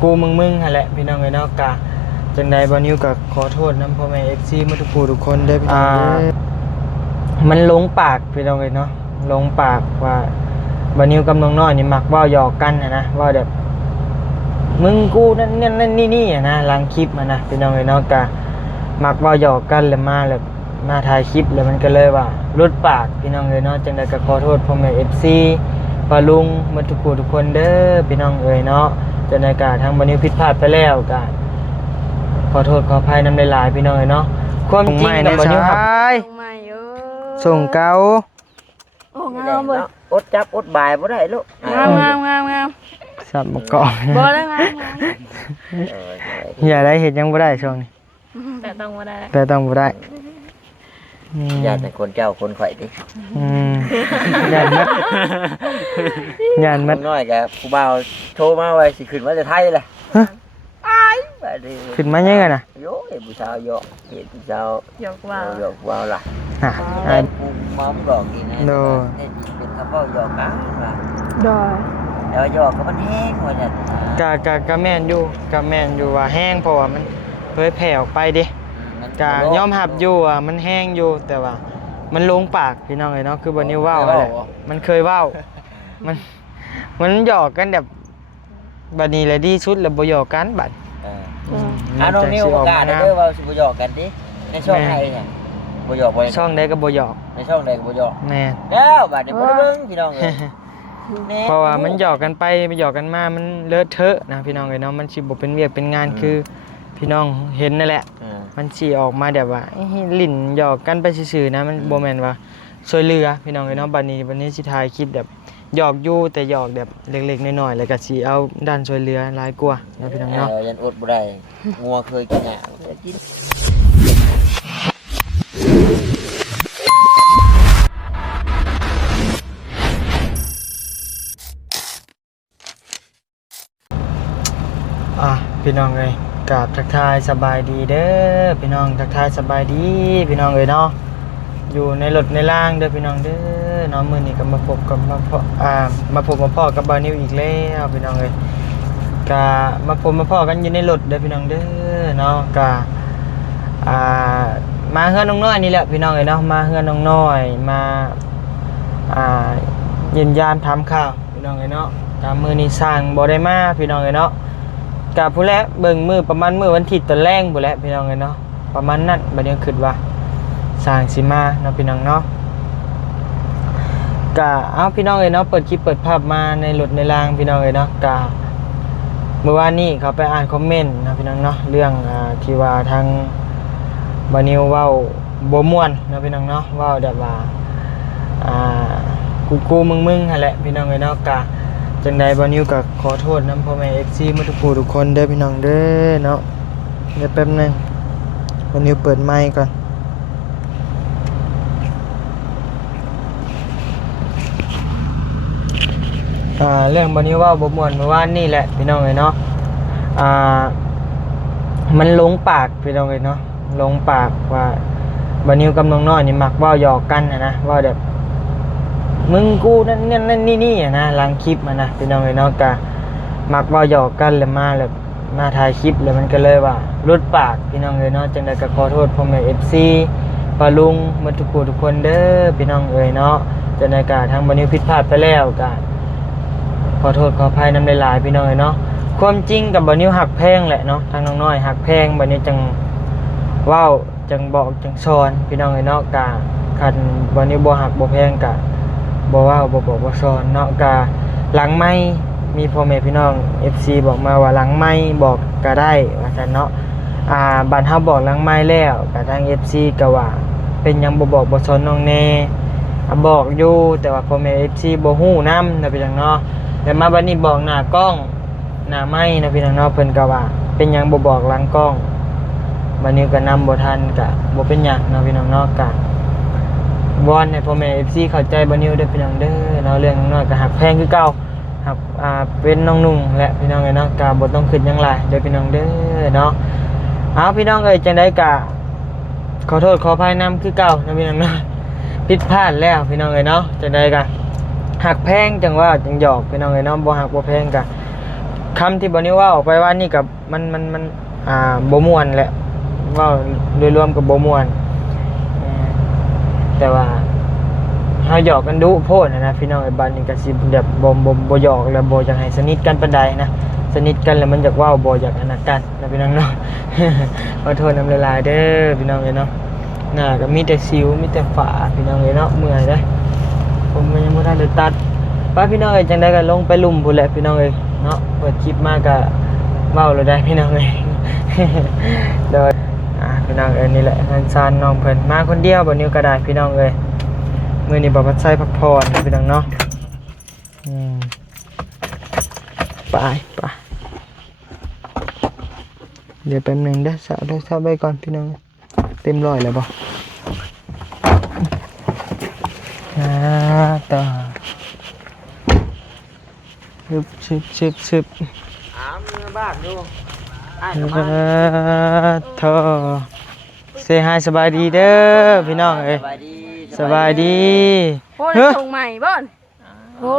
กูมึงหั่นแหละพี่น้องเอ้ยเนาะกะจังใดบ่นิวก็ขอโทษนำพ่อแม่ FC มาทุกผู้ทุกคนเด้อพี่น้องเด้อมันหลงปากพี่น้องเอ้ยเนาะหลงปากว่าบ่นิวกับน้องน้อยนี่มักเว้าหยอกกันนะเว้าแบบมึงกูนั่นนี่นะหลังคลิปมานะพี่น้องเอ้ยเนาะกะมักเว้าหยอกกันแล้วมาถ่ายคลิปแล้วมันก็เลยว่าหลุดปากพี่น้องเอ้ยเนาะจังใดก็ขอโทษพ่อแม่ FC ป้าลุงมาทุกผู้ทุกคนเด้อพี่น้องเอ้ยเนาะจังใดก็ทางบ่นิวผิดพลาดไปแล้วก็ขอโทษขออภัยนำหลายๆพี่น้องเอ้ยเนาะความจริงกับบ่นิวครับส่งเก่าโอ้งามเบิ่ง อดจับอดบายบ่ได้ลูก งามสับบ่กอก บ่ได้งาม อย่าได้เฮ็ดยังบ่ได้ช่วงนี้ แต่ต้องบ่ได้ แต่ต้องบ่ได้ อย่าแต่คนเจ้าคนข่อยดิ ย่านมัด น้อยแกผู้บ่าวโทรมาไว้สิขึ้นมาจะไทยแหละไปดิ ขึ้นมายังไงน่ะ โยเห็นผู้สาวโยเห็นผู้สาว ยกว่า โยกว้าวล่ะ อ่ะ ผู้มอมบอกกินนะเนี่ยเป็นคำว่าโยกกันว่า ดอย แล้วโยกก็มันแห้งว่าจะ กะแม่นอยู่ว่าแห้งเพราะว่ามันเผยแผ่ออกไปดิกะยอมรับอยู่ว่ามันแห้งอยู่แต่ว่ามันลงปากพี่น้องเอ้ยเนาะคือบ่นิวเว้าแหละมันเคยเว้ามันหยอกกันแบบบัดนี้แหละดีสุดแล้วบ่หยอกกันบัด น้องนิวประกาศเด้อว่าสิบ่โยกกันดิในช่องไหนเนี่ยบ่โยกบ่ ช่องใดก็บ่หยอก ในช่องใดก็บ่โยก แม่น แล้วบัดนี้บ่ได้เบิ่งพี่น้องเอ้ย เพราะว่ามันหยอกกันไปหยอกกันมามันเลอะเทอะนะพี่น้องเอ้ยเนาะมันสิบ่เป็นเวียกเป็นงานคือพี่น้องเห็นนั่นแหละมันสิออกมาแบบว่าลิ้นหยอกกันไปซื่อๆนะมันบ่แม่นว่าช่วยเหลือพี่น้องเอ้ยเนาะบัดนี้สิถ่ายคลิปแบบหยอกอยู่แต่หยอกแบบเล็กๆน้อยๆแล้วก็สิเอาด้านช่วยเหลือหลายกว่านะพี่น้องเนาะ ยันอดบ่ได้งัวเคยกินหญ้ากิน พี่น้องเอ้ยกราบทักทายสบายดีเด้อพี่น้องทักทายสบายดีพี่น้องเอ้ยเนาะอยู่ในรถในล่างเด้อพี่น้องเด้อเนาะมื้อนี้ก็มาพบมาพ่อกับบาวนิวอีกแล้วพี่น้องเอ้ยก็มาพ่อกันอยู่ในรถเด้อพี่น้องเด้อเนาะก็มาเฮือนน้องน้อยนี่แหละพี่น้องเอ้ยเนาะมาเฮือนน้องน้อยมาเยี่ยมยามถามข่าวพี่น้องเอ้ยเนาะตามมื้อนี้สร้างบ่ได้มาพี่น้องเอ้ยเนาะกับผู้แลเบิ่งมือประมาณมือวันที่ตอนแรงผู้แลพี่น้องเอ้ยเนาะประมาณนั้นบัดนี้คิดว่าสร้างสิมาเนาะพี่น้องเนาะกะเอาพี่น้องเอ้ยเนาะเปิดคลิปเปิดภาพมาในรถในรางพี่น้องเอ้ยเนาะกะเมื่อวานนี้เขาไปอ่านคอมเมนต์นะพี่น้องเนาะเรื่องที่ว่าทางบานิวเว้าบ่ม่วนเนาะพี่น้องเนาะเว้าแบบว่ากูมึงหั่นแหละพี่น้องเอ้ยเนาะกะจังใดบ่นิวก็ขอโทษนำพ่อแม่ FC มาทุกผู้ทุกคนเด้อพี่น้องเด้อเนาะเดี๋ยวแป๊บนึงบ่นิวเปิดไมค์ก่อนเรื่องบ่นิวเว้าบ่ม่วนเมื่อวานนี่แหละพี่น้องเอ้ยเนาะมันหลงปากพี่น้องเอ้ยเนาะหลงปากว่าบ่นิวกับน้องน้อยนี่มักเว้าหยอกกันนะเว้าแบบมึงกูนั่นนี่นะหลังคลิปมานะพี่น้องเอ้ยเนาะกะมักเว้าหยอกกันแล้วมาถ่ายคลิปแล้วมันก็เลยว่าหลุดปากพี่น้องเอ้ยเนาะจังได๋ก็ขอโทษพ่อแม่ FC ป้าลุงมาทุกผู้ทุกคนเด้อพี่น้องเอ้ยเนาะจังได๋ก็ทางบ่นิวผิดพลาดไปแล้วก็ขอโทษขออภัยนำหลายๆพี่น้องเอ้ยเนาะความจริงกับบ่นิวหักแพงแหละเนาะทางน้องน้อยหักแพงบ่นิวจังเว้าจังบอกจังสอนพี่น้องเอ้ยเนาะกะคันบ่นิวบ่หักบ่แพงกะบ่ว่าบ่บอกบ่สอนเนาะกะหลังไม้มีพ่อแม่พี่น้อง FC บอกมาว่าหลังไม้บอกก็ได้ว่าซั่นเนาะบ้านเฮาบอกหลังไม้แล้วก็ทาง FC ก็ว่าเป็นหยังบ่บอกบ่สอนน้องแน่บอกอยู่แต่ว่าพ่อแม่ FC บ่ฮู้นำนะพี่น้องเนาะแต่มาบัดนี้บอกหน้ากล้องหน้าไม้นะพี่น้องเนาะเพิ่นก็ว่าเป็นหยังบ่บอกหลังกล้องบัดนี้ก็นำบ่ทันก็บ่เป็นหยังเนาะพี่น้องเนาะก็วอนให้พ่อแม่ FC เข้าใจบ่นิวเด้อพี่น้องเด้อเนาะเรื่องน้อยก็หักแพงคือเก่าหักเป็นน้องนุ่งและพี่น้องเอ้ยเนาะก็บ่ต้องคิดหยังหลายเด้อพี่น้องเด้อเนาะเอาพี่น้องเอ้ยจังได๋ก็ขอโทษขออภัยนำคือเก่านะพี่น้องเนาะผิดพลาดแล้วพี่น้องเอ้ยเนาะจังได๋ก็หักแพงจังว่าจังหยอกพี่น้องเอ้ยเนาะบ่หักบ่แพงก็ คำที่บ่นิวว่าออกไปว่านี่กับมันบ่ม่วนแหละเว่าโดยรวมกับบ่ม่วนแต่ว่าเฮาหยอกกันดุโพดนะพี่น้องไอ้บ้านนี่ก็สิแบบบ่หยอกแล้วบ่อยากให้สนิทกันปานใดนะสนิทกันแล้วมันอยากเว้าบ่อยากอนากันนะพี่น้องเนาะ ขอโทษนำหลายๆเด้อพี่น้องเอ้ยเนาะหน้าก็มีแต่สิวมีแต่ฝ้าพี่น้องเอ้ยเนาะเมื่อยเด้อผมก็ยังบ่ทันได้ตัดป้าพี่น้องเอ้ยจังได๋ก็ลงไปลุ่มพุ่นแหละพี่น้องเอ้ยเนาะเปิดคลิปมาก็เว้าแล้วได้พี่น้องเอ้ย โดยพี่น้องเอ้ยนี่แหละงานซานน้องเพิ่นมาคนเดียวบ่นิวก็ได้พี่น้องเอ้ยมื้อนี้บ่พัดใส่พักผ่อนพี่น้องเนาะไปเดี๋ยวแป๊บนึงเด้อสาวไปก่อนพี่น้องเต็มร้อยแล้วบ่ต่อชึบถามบ้านดูโธ่เซฮายสบายดีเด้อพี่น้องเอ้ยสบายดี โอ้ยส่งใหม่บ่อนโอ้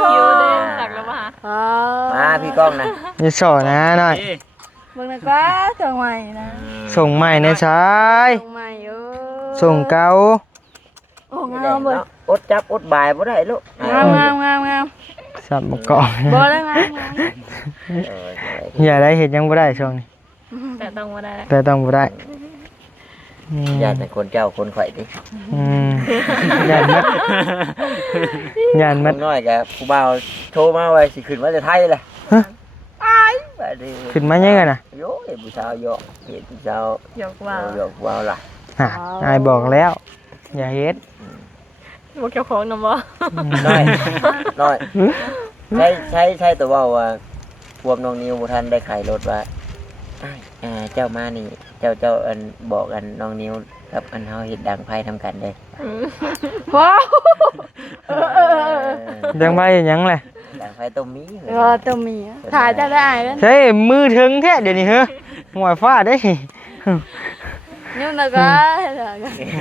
คิวเด่นจากแล้วป่ะมาพี่ก้องนะ อย่าสอนนะหน่อย เบิ่งนะก้าส่งใหม่นะ ส่งใหม่นะชาย ส่งใหม่ส่งเก่าโอ้งามเบิ่งอดจับอดบายบ่ได้ลูกงามสับมะกอก บ่ได้งาม อย่าได้เห็นยังบ่ได้ช่วงนี้แต่ต้องบ่ได้ญาติคนเจ้าคนข่อยดิญาติมัดน้อยกับผู้บ่าวโทรมาไว้สิขึ้นมาจากไทยแหละขึ้นมายังไงน่ะโย่ผู้สาวโยกเฮ็ดผู้สาวหยอกว่าวล่ะนายบอกแล้วอย่าเฮ็ดบ่เกี่ยวของนำบ่น้อยใช่ตัวว่าพวกน้องนิวบ่ทันได้ขายรถว่าเจ้ามานี่เจ้าอันบอกอันน้องนิวกับอันเฮาเฮ็ดดังไผทำกันเด้ว้าวดังไผยังแหละดังไผต้มมีต้มมีถ่ายจะได้เด้อใช่มือถึงแท้เดี๋ยวนี้เฮ้อหัวฟาดเด้ยุ่งแล้วก็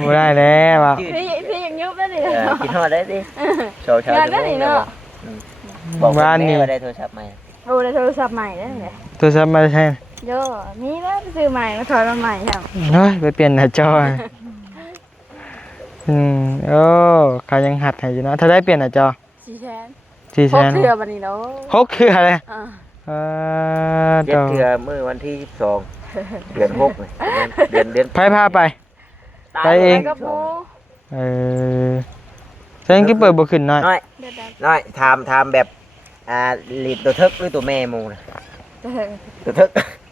บ่ได้แล้วว่ะพี่ยังยุบได้ดิกินฮอดได้ดิโชว์ๆได้ดิเนาะบอกว่านี่ได้โทรศัพท์ใหม่ได้โทรศัพท์ใหม่ได้โทรศัพท์มาใช่โย่นี่แล้วซื้อใหม่มาถอยมาใหม่ครับเฮ้ยไปเปลี่ยนหน้าจอโอ้เขายังหัดให้อยู่เนาะถ้าได้เปลี่ยนหน้าจอ400,000 6เทื่อบัดนี้เนาะ6คืออะไร7เทื่อมื้อวันที่12เดือน6นี่เดือนไผพาไปเองฉันก็เปิดบ่ขึ้นน้อยถามแบบลีดตัวทึกหรือตัวแม่มูนะ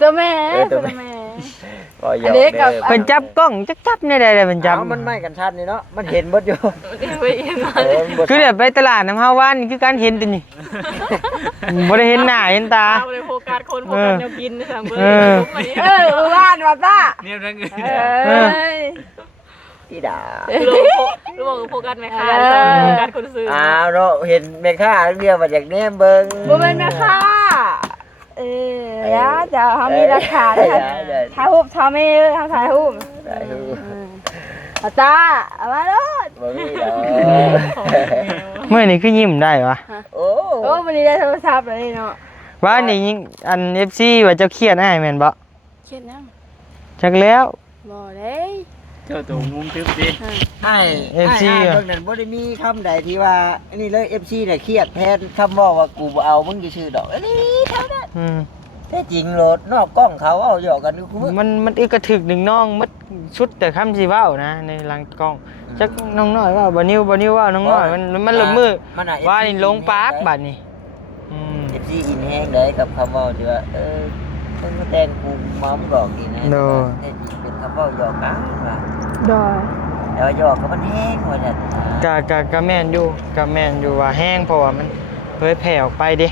ตัวแม่เป็นจับกล้องจับเนี่ยได้เป็นจับมันไม่กันชัดนี่เนาะมันเห็นหมดอยู่คือเดี๋ยวไปตลาดน้ำเฮาว่านคือการเห็นตัวนี้บ่ได้เห็นหน้าเห็นตาบ่ได้โฟกัสคนโฟกัสแนวกินซั่นเบิ่งว่านว่าตาเนี่ยนั่นอีด่ารู้บ่โฟกัสแม่ค้าโฟกัสคนซื้อเนาะเห็นแม่ค้าเดียวมาจากแนมเบิ่งบ่แม่นแม่ค้าจะเฮามีหลักฐานถ่ายรูปทำให้ถ่ายรูปตาเอามาโลดบ่มีดอกเมื่อนี้คือยิ้มได้วะโอ้วันนี้ได้โทรศัพท์เลยเนาะว่านี่อัน FC ว่าเจ้าเครียดให้แม่นบ่เครียดนำจักแล้วบ่ได้ เจ้าตัวงุ้มทึบดิFC เบิ่งนั่นบ่ได้มีคำใดที่ว่าอันนี้เลย FC เนี่ยเครียดแทนคำว่ากูบ่เอามึงซื่อๆดอกอันนี้เท่านั้นแท้จริงโลดนอกกล้องเขาเอาหยอกกันคือมันอึกกระถึกหนึ่งน้องมัดชุดแต่คำสิเว้านะในหลังกล้องจักน้องน้อยว่าบ่นิวว่าน้องน้อยมันละมือว่านี่ลงปากบัดนี้FC อินแฮงได้กับคำว่าที่ว่ามึงแต่งกูมอมดอกนี่นะแท้จริงเป็นคำว่าหยอกกันว่าดอยแล้วหยอกก็มันแห้งว่าจังกะแม่นอยู่ว่าแห้งเพราะว่ามันเผยแผ่ออกไปดิ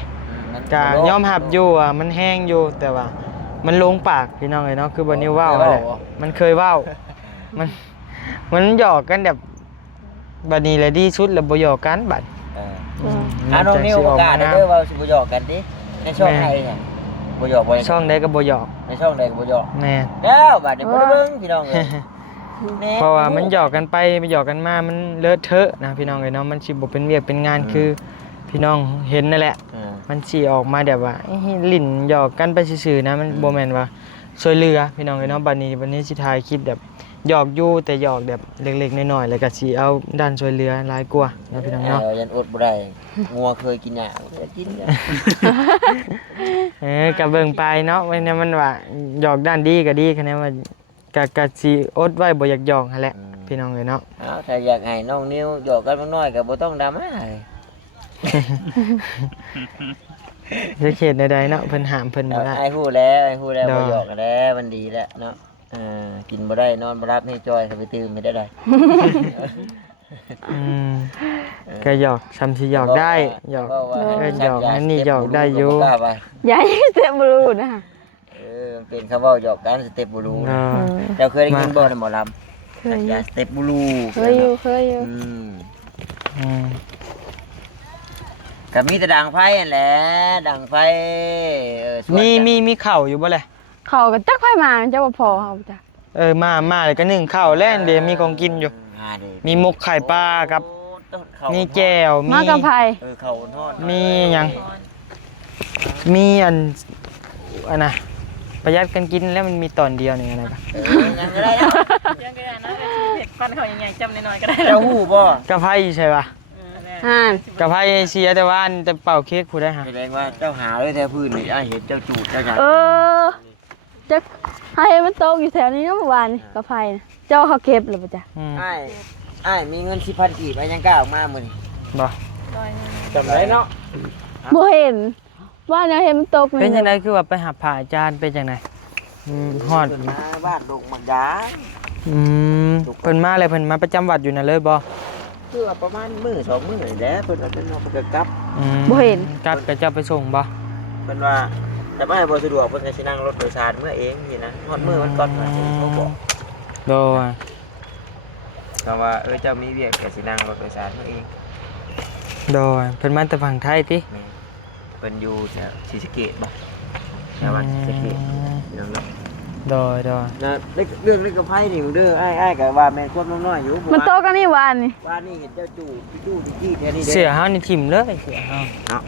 กะยอมรับอยู่ว่ามันแห้งอยู่แต่ว่ามันลงปากพี่น้องเอ้ยเนาะคือบ่นิวเว้าแหละมันเคยเว้ามันหยอกกันแบบบัดนี้แหละดีสุดแล้วบ่หยอกกันบัดน้องนิวประกาศเด้อว่าสิบ่หยอกกันดิในช่องไหนเนี่ยบ่หยอกบ่ช่องใดก็บ่หยอกในช่องใดก็บ่หยอกแม่แล้วบัดนี้บ่ได้เบิ่งพี่น้องเอ้ยเพราะว่ามันหยอกกันไปหยอกกันมามันเลอะเทอะนะพี่น้องเอ้ยเนาะมันสิบ่เป็นเวียกเป็นงานคือพี่น้องเห็นนั่นแหละ มันสิออกมาแบบว่าลิ้นหยอกกันไปซื่อๆนะมันบ่แม่นว่าช่วยเหลือพี่น้องเอ้ยเนาะบัดนี้สิถ่ายคลิปแบบหยอกอยู่แต่หยอกแบบเล็กๆน้อยๆแล้วก็สิเอาด้านช่วยเหลือหลายกว่าเนาะพี่น้องเนาะ ยันอดบ่ได้งัวเคยกินหญ้ากินหญ้า ก็เบิ่งไปเนาะวันนี้มันว่าหยอกด้านดีก็ดีคะแนนว่าก็สิอดไว้บ่อยากหยอกหั่นแหละพี่น้องเอ้ยเนาะ เอาถ้าอยากให้น้องนิ้วหยอกกันน้อยก็บ่ต้องดราม่า จะเขตใดๆเนาะเพิ่นห้ามเพิ่นบ่ได้ ไอ้ฮู้แล้วดอก บ่หยอกกันแล้วมันดีแล้วเนาะกินบ่ได้นอนบ่หลับให้จอยเข้าไปตื่นไม่ได้ได้ อืมก็หยอกซ้ำสิหยอกได้หยอกหยอกนั่นนี่หยอกได้อยู่ ยายเตะบอลนะ มันเป็นคำเว้าหยอกกันสเต็ปบูรูเราเคยได้ยินบ่ในหมอลำ เคย ยาสเต็ปบูรู เคยอยู่ อืม ก็มีแต่ดังไฟนั่นแหละดังไฟมีข้าวอยู่บ่แหละ เขาก็จักไผมามันจะบ่พอเฮาจ้ะ มาเลยก็นึ่งข้าวแล้วเดี๋ยวมีของกินอยู่มีหมกไข่ปลากับมีแจ่ว มากับไผ เขาทอด มีหยังมีอันน่ะประหยัดกันกินแล้วมันมีตอนเดียวนี่อะไรกัน ยังก็ได้ ยังก็ได้นะเผ็ดฟันเขาใหญ่ๆจำน้อยๆก็ได้ เจ้าหู้บ่ กะเพราใช่ป่ะ ห่าน กะเพราเสียแต่ว่าจะเป่าเค้กผู้ได้ฮะ แสดงว่าเจ้าหาเลยแท้พื้นนี่เห็นเจ้าจูดเจ้าหยัง จักให้มันตกอยู่แถวนี้เนาะเมื่อวานนี่กับไผนะเจ้าเขาเก็บหรือบ่จ้ะ อ้ายมีเงิน10,000กีบยังกล้าออกมามื้อนี้ บ่ จำได้เนาะ บ่เห็นว่าแนวเห็นมันตก เป็นจังไดคือว่าไปหาผ่าอาจารย์เป็นจังไดฮอด มาบ้านดงมักยา เพิ่นมาเลยเพิ่นมาประจำวัดอยู่นั่นเลยบ่ คือว่าประมาณมื้อ2มื้อนี่แหละเพิ่นเอาเป็นเพิ่นก็กลับ บ่เห็น กลับก็จะไปส่งบ่ เพิ่นว่าแต่บ่ให้บ่สะดวกเพิ่นก็สินั่งรถโดยสารเมื่อเองนี่นะฮอดมื้อมันก่อนว่าเขาบอก โดย ก็ว่าเจ้ามีเวียกก็สินั่งรถโดยสารเมื่อเอง โดยเพิ่นมาแต่ฝั่งไทยติ แม่เพิ่นอยู่แถวศรีสะเกษบ่แถวบ้านศรีสะเกษน้องๆ โดย นะเรื่องเล่นกับไพ่นี่เด้อไอ้ก็ว่าแม่ควบน้อยๆอยู่ มันตกกันนี่วานนี่ ว่านี่เห็นเจ้าจู่จี้แท้นี่ เสือเฮานี่ทิ่มเลยเสือเฮา เนาะ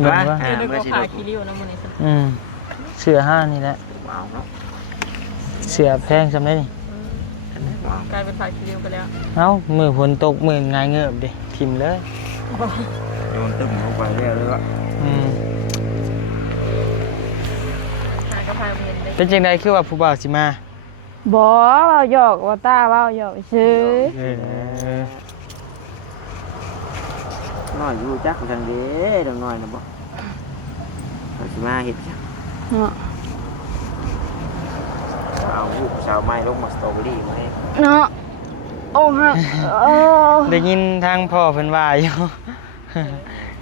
เบิ่งว่า เดี๋ยวก็ขายคิริวนะมื้อนี้ เสือเฮานี่แหละ ว้าวเนาะ เสือแพงซำได้นี่ ว้าว กลายเป็นขายคิริวไปแล้ว เอ้ามื้อฝนตกมื้อง่ายเงือบดิทิ่มเลย โดนตึ้มลงไปแล้วเลยว่า หากระเพราเงินได้ เป็นจังไดคือว่าผู้บ่าวสิมา บ่เว้าหยอกว่าตาเว้าหยอกซื่อ น้อยอยู่จักทางเด้ดอกน้อยนะบ่สิมาเฮ็ดจัง เนาะ เอาลูกสาวไม้ลงมาสตรอเบอรี่มาให้ เนาะโอ้ฮะ ได้ยินทางพ่อเพิ่นว่าอยู่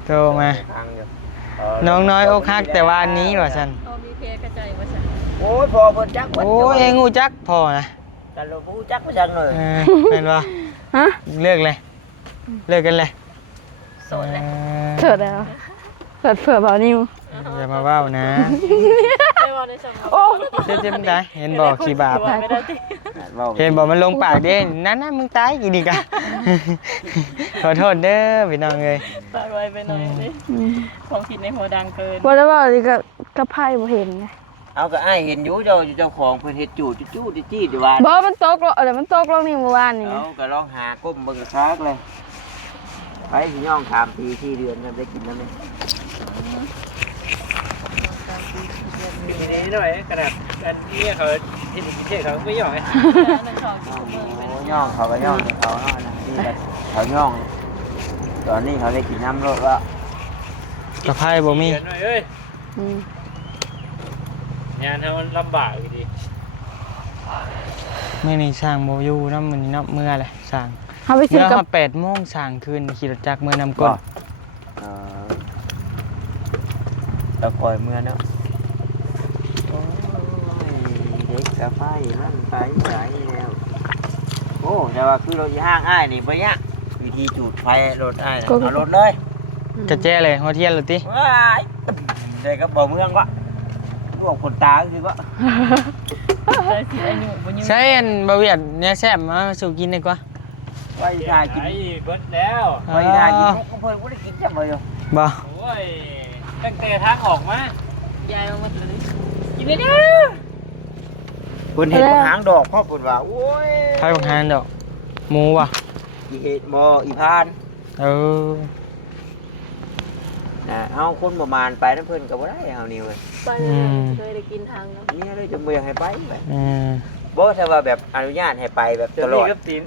โทรมา ทางอยู่ น้องน้อยอกหักแต่ว่านี้ว่าซั่น เอามีเพกระจายว่าซั่น โอ้ยพอเพิ่นจัก โอ้ยเองฮู้จักพ่อนะ แต่เราบ่จักว่าจังเลย แม่นบ่ ฮะ เลิกเลยเลิกกันเลย โสดเลย เถิดแล้วเถิดเผื่อเบานิ้ว อย่ามาว่าวนะ ได้บ่ได้สม โอ้ เจ็บได้เห็นบอกขี้บาป ไม่ได้ติ เห็นบอกมันลงปากเด้นั่นมึงตายอีดีกะ ขอโทษเด้อพี่น้องเอ้ย ฝากไว้ไปหน่อยดิของผิดในหัวดังเกิน บ่ได้เว้านี่ก็กระไผบ่เห็นไง เอาก็อ้ายเห็นอยู่เจ้าของเพิ่นเฮ็ดจู่จี้อยู่ว่า บ่มันตกลงมันตกลงนี่เมื่อวานนี่ เอาก็ลองหาก้มเบิ่งซักเลยไปสิย่องถามปี4เดือนกันได้กินแล้วนี่ มีนี้หน่อยกระดาษกันที่เขาที่ดิเทศเขาไม่ยอมไง ย่องเขาก็ย่องเขาเนาะนะนี่ก็เขาย่องตอนนี้เขาได้กินน้ำรสแล้ว กระไพ่บ่มี เขียนหน่อยเอ้ย อืม งานทำมันลำบากอยู่ดี มื้อนี้สร้างบ่อยู่นำมื้อนี้เนาะเมื่อแหละสร้าง เฮาไปซื้ เมื่ อ อ กับ ฮอด8 โมงสร้างคืนขี่รถจักรเมื่อนำก้น ตะคอยเมื่อเนาะโอ้ยเด็กกระไฟนั่นไปไหนแล้วโอ้แต่ว่าคือรถยี่ห้างอ้ายนี่บ่ยากวิธีจูดไฟรถอ้ายน่ะเอารถเลย กระแจเลยหัวเทียนเลยติ ว้ายเด็กก็บอกเมืองวะพวกคนตาคือว่า ได้สิอายุบ่ยืน ใช่อันบ่เวียดเนี่ยแซ่บมาสู่กินดีกว่า ไปทากิน ไอ้เบิดแล้ว ไปทากินก็เพิ่นบ่ได้กินจังเลย บ่ โอ้ย ตั้งแต่ทางออกมาย ายมาเลย กินได้เนี่ย เพิ่นเห็นบ่หางดอกพ่อเพิ่นว่าโอ้ย ไผ่บักฮานดอกหมูว่ะ อีเฮ็ดหมออีพาน เออ เอาคนประมาณไปนำเพิ่นก็บ่ได้เฮานี่เว้ย ไปเคยได้กินทางเนาะ เนี่ยเลยจะบ่อยากให้ไปแบบ อืม บ่ถ้าว่าแบบอนุญาตให้ไปแบบตลอด กับตีน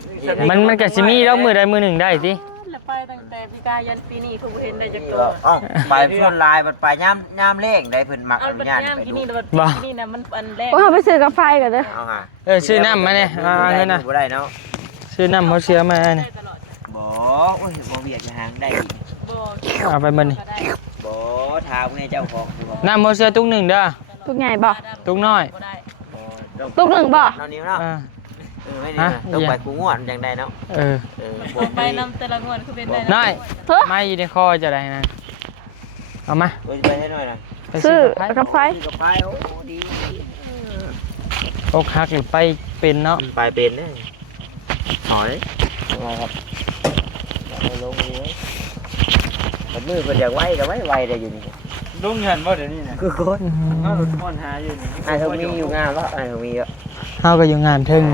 มันก็สิมีแล้วมือใดมือหนึ่งได้สิ แล้วไปตั้งแต่ปีกายันปีนี้คือเห็นได้จาก นี่ ตัว ก็อ้าวไปชนลายบัดไปย่ำเลขได้เพิ่นมัก เอา อนุ ปัญ ญาต ญา ไป ที่ ดู นี่แล้วที่นี่นะมันอันแรก โอ้ยไปซื้อกาแฟกันเด้อ เอาฮะ ซื้อน้ำมาเนี่ยเอาเงินนะ บ่ได้เนาะ ซื้อน้ำเขาเสียมาเนี่ย ตลอด บ่โอ้ยบ่เวียกจะหางได้อีก บ่ เอาไปมันนี่ ก็ได้ บ่ถามไงเจ้าของคือบ่ น้ำเขาเสียตุกหนึ่งเด้อ ทุกใหญ่บ่ ตุ๊กน้อย บ่ได้ ตุ๊กหนึ่งบ่ เนาะนิ้วเนาะ อ่า ไม่นี่นะต้องไปกูงวดจังได้เนาะ เออ บ่ ไปนำแต่ละงวดคือเป็นได้ น้อย เฮ้ย ไม่อยู่ในคอจะได้นะเอามา ไปให้หน่อยนะ ไป ซื้อ กับ กาแฟ กับไปโอ้ดี อกหักหรือไปเป็นเนาะ ไปเป็นเด้หอยอะไรครับเอาลงเลยมันมือเพิ่นอยากไว้ก็ไว้ได้อยู่นี่ ลุงเงินบ่เดี๋ยวนี้นะ คือโคตร เอารถคนหาอยู่นี่ ไอ้เขามีอยู่งานวะไอ้เขามีอ่ะ เฮาก็อยู่งานเทึง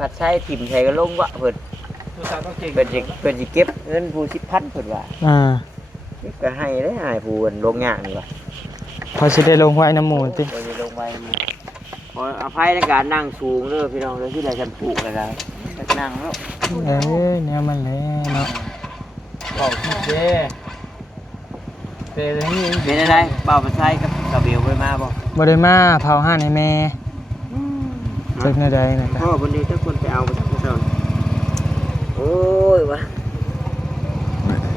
ผัดไส้ถิ่มใส่ก็ลงวะเพิ่น ผู้สาวต้องเก่ง เพิ่นสิเก็บเงินผู้10,000เพิ่นว่า อ่า ก็ให้ได้หายผู้เพิ่นลงงานนี่ว่ะ พอสิได้ลงไว้น้ำหมูติ เพิ่นสิลงไปขออภัยในการนั่งสูงเด้อพี่น้องเด้อที่ได้จำผูกเลยนะนั่งแล้ว เอ้ยเนี่ยมันเลยเนาะ บอกเจ้เจ้เลยนี่ เป็นอะไรเป่าผัดไส้กับเบลไปมาบ่ บ่ได้มาเผาห้านให้แม่จักแนวใดนะจ๊ะ พ่อคนนี้ถ้าคนไปเอามาสักเท่าโอ้ยวะ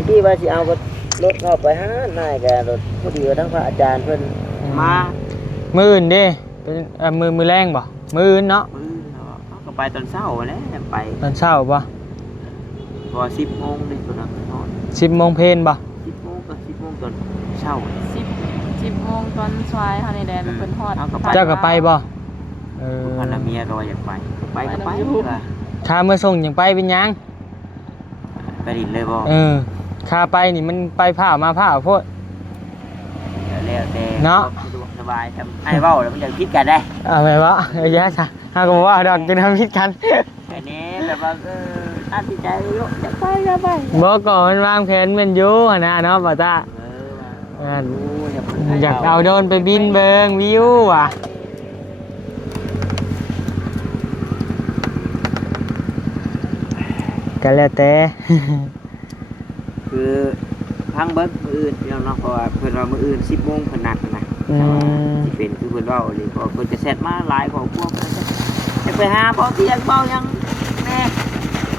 ที่ว่าสิเอารถเข้าไปหานายแกรถพอดีว่าทั้งพระอาจารย์เพิ่นมา มื้ออื่นเด้เป็นมือแรงบ่มื้ออื่นเนาะ ก็ไปตอนเช้าแหล้วไป ตอนเช้าบ่ พอ10 โมงนี่ตัวนั้นนอน 10โมงเพลนบ่ 10 โมงก็10 โมงตอนเช้า 10 โมงตอนสายเฮานี่แดนเพิ่นฮอด เจ้าก็ไปบ่เออ พันละเมียก็ว่าอยากไปไปก็ไปก็ ค่าเมื่อส่งยังไปเป็นหยัง ไปดินเลยบ่ เออค่าไปนี่มันไปผ่ามาผ่าโพด แล้วแต่ เนาะ สะดวกสบายทำไอ้เว้าแล้วมันจะคิดกันได้ เอาไปวะเอ้ยยะค่ะเฮาก็บ่ว่าดอกจะทำผิดกัน แค่นี้แบบว่าตัดสินใจลูกจะไปก็ไป บ่ก่อนมันวางแผนแม่นอยู่หั่นนะเนาะบ่ตา ว่า อัน โอ้ย อยากเอาโดรนไปบินเบิงวิวอ่ะก็แล้วแต่ คือพังเบิ้งมืออื่นพี่น้องเนาะเพราะว่าเพิ่นว่ามืออื่น10 โมงเพิ่นนัดนะ อืม สิเป็นคือเพิ่นเว้าเลยเพราะเพิ่นจะเซตมาหลายกว่าพวกจะไปหาเบาเตียงเบายังแม่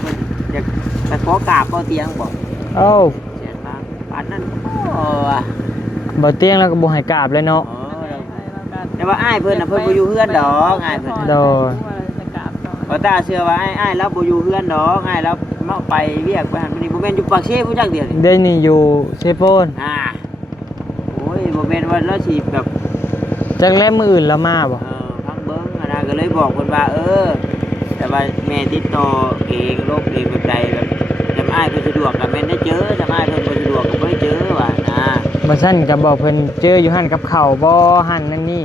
เพิ่นอยากไปขอกราบเบาเตียงบอก โอ้ เสียมาปานนั้นโอ้ บ่เตียงแล้วก็บ่ให้กราบเลยเนาะ แต่ว่าอ้ายเพิ่นน่ะเพิ่นบ่อยู่เฮือนดอกอ้ายเพิ่น โดย บ่ตาเชื่อว่าอ้ายเราบ่อยู่เฮือนดอกอ้ายเราเมาไปเวียกไปหันไปนี่บ่แม่นอยู่ปากเซ่ผู้จักเดียวนี่ เดี๋ยวนี้อยู่เชโปน โอ้ยบ่แม่นว่าเราสิแบบ จักแลมื้ออื่นแล้วมาบ่ พังเบิ้งอะนะก็เลยบอกคนว่าแต่ว่าแม่ติดต่อเองโรคเองแบบใดแบบจำอ้ายเพิ่นสะดวกกับแม่นได้เจอจำอ้ายเพิ่นบ่สะดวกก็บ่ได้เจอว่านะ บ่ซั่นก็บอกเพิ่นเจออยู่หั่นกับข้าวบ่หั่นนั่นนี่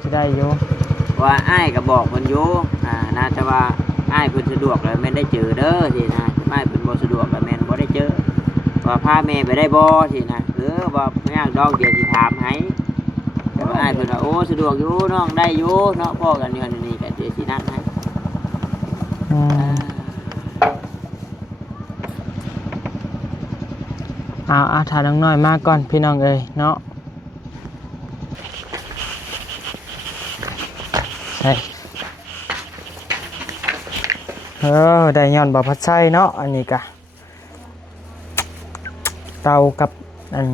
สิได้อยู่ ว่าอ้ายก็บอกเพิ่นอยู่นะแต่ว่าอ้ายเพิ่นสะดวกแล้วแม่นได้เจอเด้อสินะจำอ้ายเพิ่นบ่สะดวกก็แม่นบ่ได้เจอว่าพาแม่ไปได้บ่สินะว่าบ่ยากดอกเดี๋ยวสิถามให้แต่ว่าอ้ายเพิ่นว่าโอ้สะดวกอยู่น้องได้อยู่เนาะพ่อกันอยู่นี่ก็เดี๋ยวสินัดให้ อืมเอาถ่ายน้องน้อยมาก่อนพี่น้องเอ้ยเนาะใช่ได้ย้อนบ่พัดไส้เนาะอันนี้กะเตากับอัน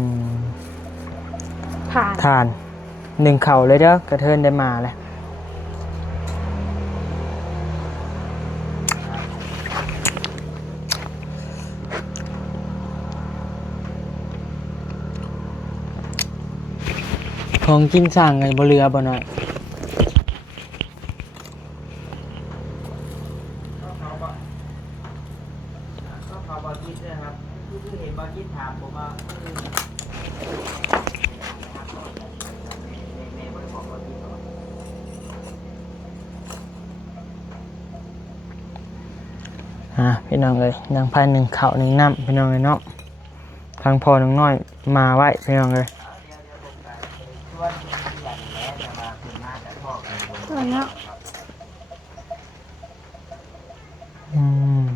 ผ่าน ถ่าน1เข่าเลยเด้อกระเทินได้มาเลยของกินสั่งไงบ่เรือบ่หน่อย เขาบอคิดนะครับคือเห็นบอคิดถามผมว่า พี่น้องเลยนางพายหนึ่งข้าวหนึ่งน้ำพี่น้องเลยเนาะทางพ่อน้องน้อยมาไว้พี่น้องเลย ตัวเนาะ อืม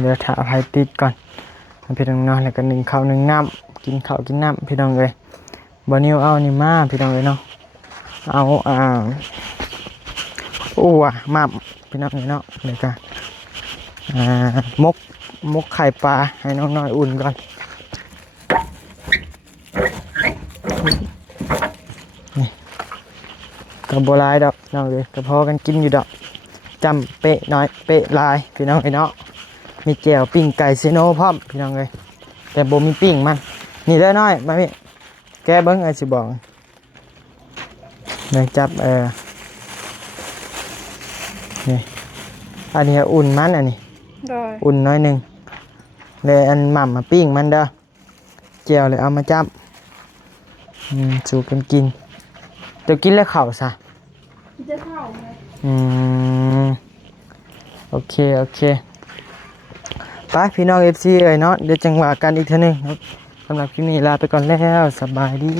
เดี๋ยวถ่าไฟติดก่อนพี่น้องเนาะแล้วก็หนึ่งข้าวหนึ่งน้ำกินข้าวกินน้ำพี่น้องเลยบอนิวเอานี่มาพี่น้องเลยเนาะเอามาพี่น้องเลยเนาะเดี๋ยวกันมกไข่ปลาให้น้องน้อยอุ่นก่อนนี่กระโบลายดอกน้องเลยกระเพาะกันกินอยู่ดอกจำเป๊ะน้อยเป๊ะลายพี่น้องเลยเนาะมีแจ่วปิ้งไก่เซโน่พร้อมพี่น้องเลยแต่บ่มีปิ้งมันนี่ได้น้อยมาพี่แกเบิ้งไอ้สิบอกเลยจับนี่อันนี้อุ่นมันอันนี้ โดย อุ่นน้อยหนึ่งเลยอันหม่ำมาปิ้งมันเด้อแจ่วเลยเอามาจับสูกันกินเดี๋ยวกินแล้วเข่าซะ จะเข้าไหม โอเคไปพี่น้อง FC เลยเนาะเดี๋ยวจังหวะกันอีกเท่านึงครับสำหรับคลิปนี้ลาไปก่อนแล้วสบายดี